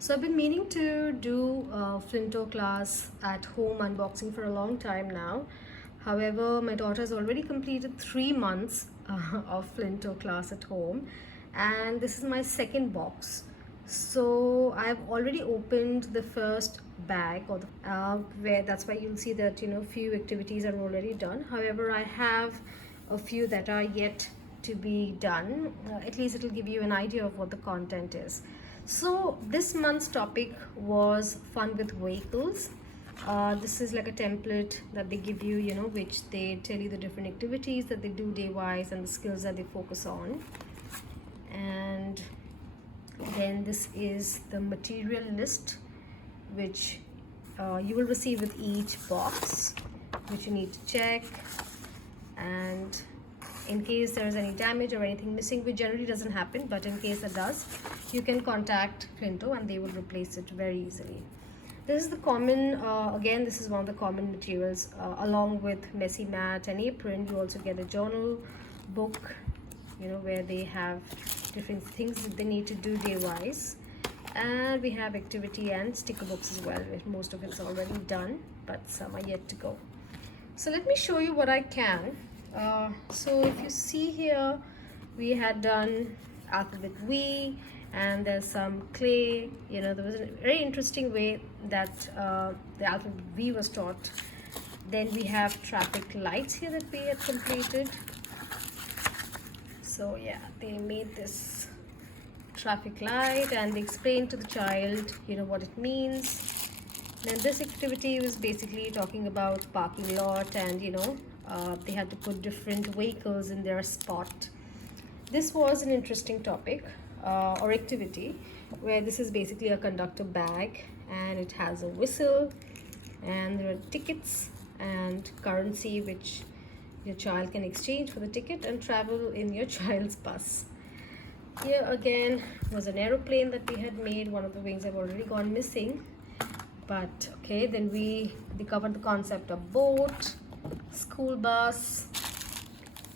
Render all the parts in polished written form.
So I've been meaning to do FlintoClass at home unboxing for a long time now. However, my daughter has already completed 3 months of FlintoClass at home, and this is my second box. So I've already opened the first bag, or where that's why you'll see that few activities are already done. However, I have a few that are yet to be done. At least it'll give you an idea of what the content is. So this month's topic was fun with vehicles. This is like a template that they give you, which they tell you the different activities that they do day-wise and the skills that they focus on. And then this is the material list, which you will receive with each box, which you need to check. And in case there is any damage or anything missing, which generally doesn't happen, but in case it does, you can contact Flinto and they will replace it very easily. This is the common, again, this is one of the common materials. Along with messy mat and apron, you also get a journal book, where they have different things that they need to do day-wise. And we have activity and sticker books as well. Most of it's already done, but some are yet to go. So let me show you what I can. So if you see here, we had done alphabet V, and there's some clay. There was a very interesting way that the alphabet V was taught. Then we have traffic lights here that we had completed. So yeah, they made this traffic light and they explained to the child what it means. Then this activity was basically talking about parking lot, and they had to put different vehicles in their spot. This was an interesting topic or activity, where this is basically a conductor bag and it has a whistle, and there are tickets and currency which your child can exchange for the ticket and travel in your child's bus. Here again was an aeroplane that we had made. One of the wings have already gone missing, but okay. Then they covered the concept of boat, school bus.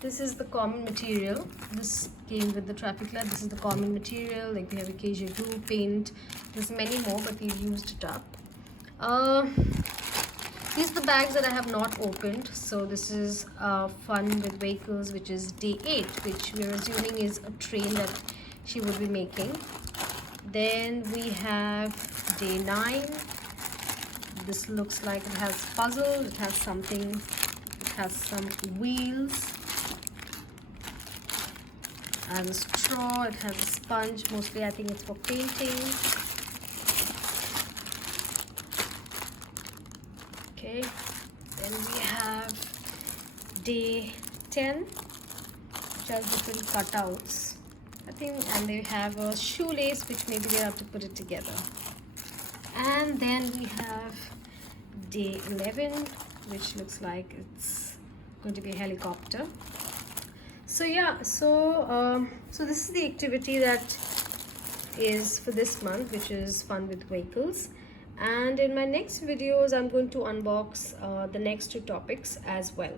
This is the common material. This came with the traffic light. This is the common material. Like we have occasion glue, paint. There's many more, but we've used it up. These are the bags that I have not opened. So this is fun with vehicles, which is day 8, which we're assuming is a train that she would be making. Then we have day 9. This looks like it has puzzle. It has something. It has some wheels. It has a straw. It has a sponge. Mostly, I think it's for painting. Okay. Then we have day 10, which has different cutouts, I think, and they have a shoelace, which maybe they have to put it together. And then we have day 11, which looks like it's going to be a helicopter. So yeah, so this is the activity that is for this month, which is fun with vehicles. And in my next videos, I'm going to unbox the next 2 topics as well.